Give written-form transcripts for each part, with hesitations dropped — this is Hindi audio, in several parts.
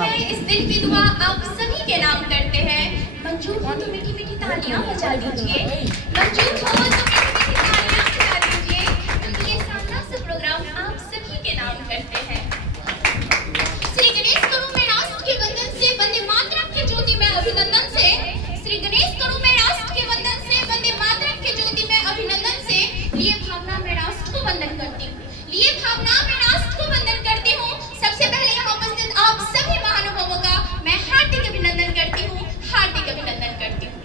हैं इस दिल की दुआ आप सभी के नाम करते हैं। मंजूर हो तो मीठी मीठी तालियां बजा दीजिए, मंजूर हो तो मीठी मीठी तालियां बजा दीजिए, क्योंकि ये शानदार सा प्रोग्राम आप सभी के नाम करते हैं। श्री गणेश करूं मैं राष्ट्र के वंदन से, वंदे मातरम के ज्योति में अभिनंदन से। श्री गणेश करूं मैं राष्ट्र के वंदन से, वंदे मातरम के ज्योति में अभिनंदन से। लिए भावना में राष्ट्र को वंदन करती हूँ, लिए भावना में राष्ट्र को वंदन करती हूँ। सबसे पहले यहाँ उपस्थित आप सभी महानुभावों का मैं हार्दिक अभिनंदन करती हूँ, हार्दिक अभिनंदन करती हूँ।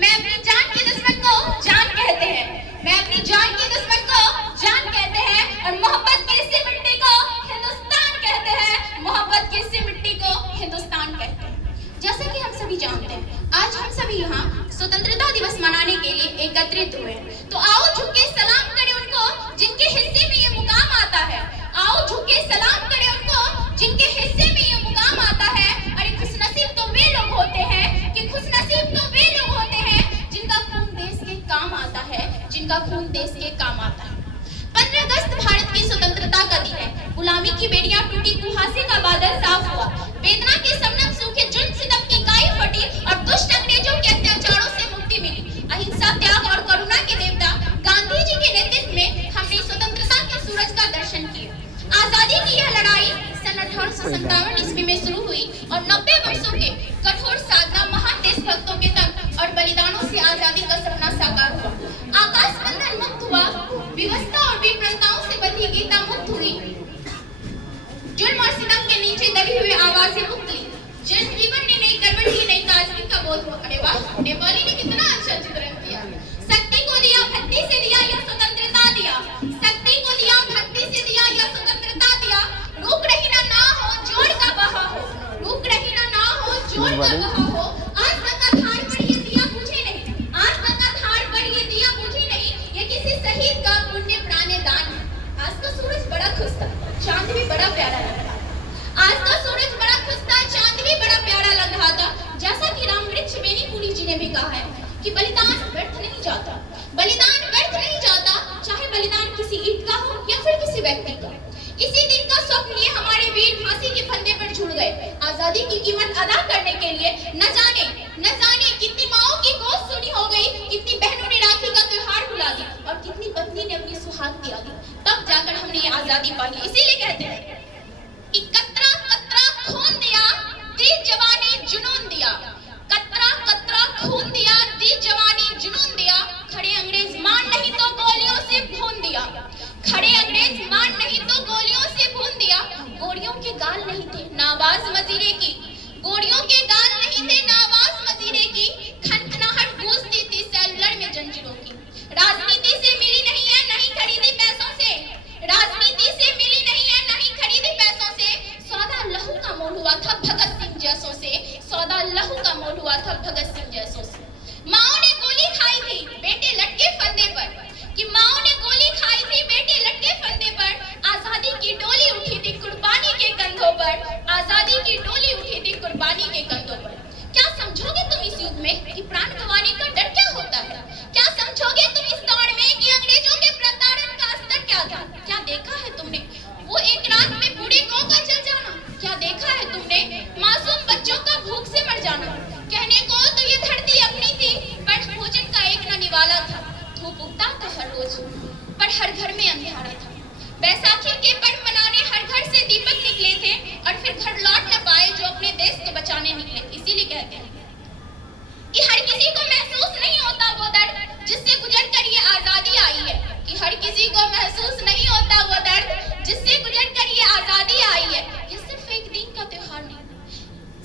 मैं अपनी जान के दुश्मन को जान कहते हैं, मैं अपनी जान के दुश्मन को जान कहते हैं, और मोहब्बत की इसी मिट्टी को हिंदुस्तान कहते हैं, मोहब्बत की इसी मिट्टी को हिंदुस्तान कहते हैं। जैसा कि हम सभी जानते हैं, आज हम सभी यहाँ स्वतंत्रता दिवस मनाने के लिए एकत्रित हुए हैं। तो आओ झुके सलाम करें उनको जिनके हिस्से में ये मुकाम आता है, आओ झुके सलाम करें उनको जिनके हिस्से में ये मुकाम आता है। अरे खुशनसीब तो वे लोग होते हैं, कि खुशनसीब तो वे लोग होते हैं जिनका खून देश के काम आता है, जिनका खून देश के काम आता है। 15 अगस्त भारत की स्वतंत्रता का दिन है। गुलामी की बेड़ियां टूटी, कुहासे का बादल साफ हुआ, वेदना के शबनम सूखे, जुल्म सितम की काई फटी, और दुष्ट अंग्रेजों के अत्याचारों से मुक्ति मिली। अहिंसा, त्याग और करुणा के देवता गांधी जी के नेतृत्व में हमने स्वतंत्रता के सूरज का दर्शन किया। आजादी की यह लड़ाई सन 1857 ईस्वी में शुरू हुई और 90 वर्षों के कठोर साधना, महान देशभक्तों के तप और बलिदानों से आजादी का सपना साकार हुआ। आकाश बंधन मुक्त हुआ, विवशता और विप्रताओं से बंधी गीता मुक्त हुई, जुल्म और सितम के नीचे दबी हुई आवाजें मुक्त ली, जन जीवन ने नई करवट ली, नई ताजगी का बोध हुआ। अरे वाह, नेपाली ने कितना अच्छा चित्रण किया। शक्ति को दिया, भक्ति से दिया, यह स्वतंत्रता दिया। शक्ति को दिया, भक्ति से दिया, यह स्वतंत्रता दिया। रुक रही ना हो, जोड़ का बहा हो, रुक रही ना हो, जोड़ का बहा हो। आज तक धार पर ये दिया बुझे नहीं, आज तक धार पर ये दिया बुझे नहीं, ये किसी शहीद का पुण्य प्राण दान है। आज का सूरज बड़ा खुश था, चांद भी बड़ा प्यारा लग रहा था। आज का सूरज बड़ा खुश था, चांद भी बड़ा प्यारा लग रहा था। जैसा कि रामवृक्ष बेनीपुरी जी ने भी कहा है कि बलिदान व्यर्थ नहीं जाता, बलिदान व्यर्थ नहीं जाता, चाहे बलिदान किसी ईंट का हो या फिर किसी व्यक्ति का। इसी दिन का स्वप्न लिए हमारे वीर फांसी के फंदे पर झुल गए। आजादी की कीमत अदा करने के लिए न जाने कितनी माओं की गोद सुनी हो गई, कितनी बहनों ने राखी का त्योहार भुला दी, और कितनी पत्नी ने अपनी सुहाग त्याग दी। तब जाकर हमने ये आजादी पाई। इसीलिए कहते हैं कि कतरा कतरा खून दिया, दी जवानी जुनून दिया। कतरा कतरा खून दिया, दी जवानी जुनून दिया। खड़े अंग्रेज मान नहीं तो गोलियों से भून दिया, खड़े अंग्रेज मान नहीं तो गोलियों से भून दिया। गोलियों के गाल नहीं थे नाबाज मजीरे की, गोलियों के गाल नहीं थे नाबाज मजीरे की। खनखनाहट गूंजती थी सेलुलर में जंजीरों की। राजनीति से मिली नहीं है, नहीं खरीदी पैसों से, राजनीति से मिली नहीं है, नहीं खरीदी पैसों से। सौदा लहू का मोल हुआ था भगत सिंह जैसों से, सौदा लहू का मोल हुआ था भगत सिंह जैसों से। माओ ने गोली खाई थी बेटे लटके फंदे पर, कि माओ ने गोली खाई थी बेटे लटके फंदे पर। आजादी की डोली उठी थी कुर्बानी के कंधों पर, आजादी की डोली उठी थी कुर्बानी के कंधों पर। क्या समझोगे तुम इस युग में कि प्राण गंवाने का डर क्या होता है? क्या समझोगे तुम इस दौर में कि अंग्रेजों के प्रताड़न का स्तर क्या था? क्या देखा है तुमने वो एक रात में पूरे गांव का जल जाना? क्या देखा है तुमने मासूम बच्चों का भूख से मर जाना? कहने को तो ये धरती अपनी थी, पर भोजन का एक न निवाला था। धूप उगता था हर रोज, पर हर घर में अंधेरा था। बैसाखी के पर्व मनाने हर घर से दीपक निकले थे, और फिर घर लौट न पाए जो अपने देश को बचाने निकले। इसीलिए कहते हैं कि हर किसी को महसूस नहीं होता वो दर्द जिससे गुजर कर ये आजादी आई है, कि हर किसी को महसूस नहीं होता वो दर्द जिससे गुजर कर ये आजादी आई है। ये सिर्फ एक दिन का त्योहार नहीं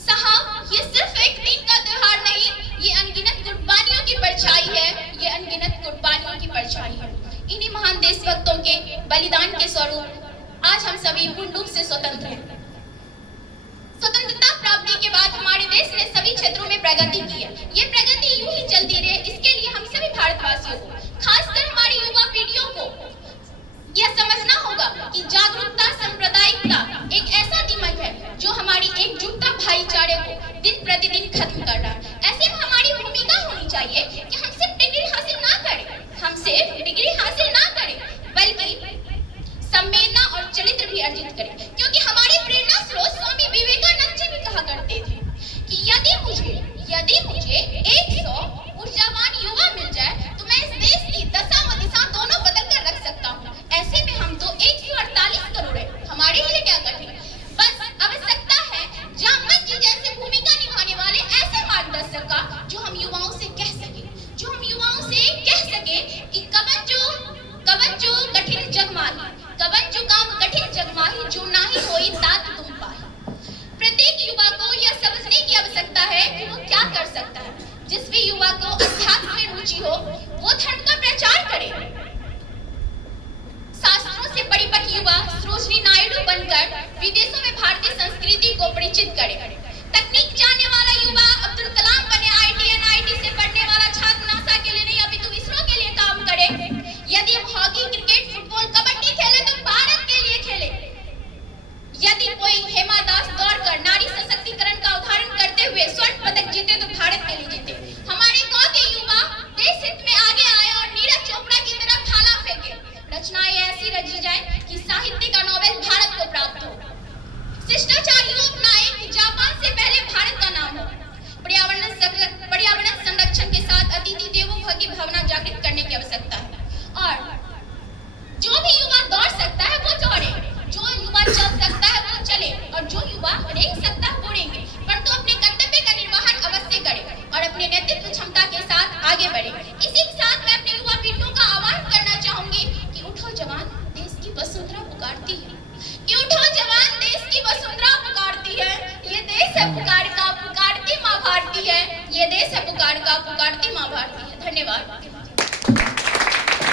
साहब, ये सिर्फ एक दिन का त्योहार नहीं, ये अनगिनत कुर्बानियों की परछाई है, ये अनगिनत कुर्बानियों की परछाई है। इन्हीं महान देशभक्तों के बलिदान के स्वरूप आज हम सभी पूर्ण रूप से स्वतंत्र हैं। स्वतंत्रता प्राप्ति के बाद हमारे देश ने सभी क्षेत्रों में प्रगति की है। ये प्रगति यूं ही चलती रहे, इसके लिए हम सभी भारतवासियों को, खासकर हमारी युवा पीढ़ियों को यह समझना होगा कि जागरूकता, सांप्रदायिकता एक ऐसा दिमाग है जो हमारी एकजुटता, भाईचारे को दिन प्रतिदिन खत्म कर रहा है। ऐसे में हमारी भूमिका होनी चाहिए कि हम सिर्फ डिग्री हासिल ना करें, बल्कि संवेदना और चरित्र भी अर्जित करें, क्योंकि हमारी प्रेरणा स्रोत स्वामी विवेकानंद यदि मुझे 100 ऊर्जावान युवा मिल जाए तो मैं इस देश की दशा व दिशा दोनों बदल कर रख सकता हूँ। ऐसे में हम तो 148 करोड़ है, हमारे लिए क्या कठिन। बस आवश्यकता है जामवंत जी जैसे भूमिका निभाने वाले ऐसे मार्गदर्शक का, जो हम युवाओं से कह सके कि कवन जो कठिन जगमाही, कवन जो काम कठिन जगमाही, जो नाही होई तात तुम पाही। प्रत्येक युवा को यह समझने की आवश्यकता है कि वो क्या कर सकता है। जिस भी युवा को अध्यात्म में रुचि हो वो धर्म का प्रचार करे, शास्त्रों से परिपक्व युवा सरोजिनी नायडू बनकर विदेशों में भारतीय संस्कृति को परिचित करे। तकनीक जानने वाला युवा अब्दुल कलाम बने, IIT से पढ़ने वाला छात्र नासा के लिए नहीं अपितु इसरो के लिए काम करे। यदि हम हॉकी, क्रिकेट, फुटबॉल, कबड्डी खेले तो भारत के लिए खेले। यदि कोई हेमा दास दौड़कर नारी सशक्तिकरण का उदाहरण करते हुए स्वर्ण पदक जीते तो भारत के लिए जीते। हमारे गांव के युवा देश हित में आगे आए और नीरज चोपड़ा की तरफ भाला फेंके। रचनाएं ऐसी रची जाए कि साहित्य का नोबेल भारत को प्राप्त हो। शिष्टाचार यूं अपनाए कि जापान से पहले भारत का नाम हो। पर्यावरण संरक्षण के साथ अतिथि देवो भव की भावना जागृत करने की आवश्यकता है। और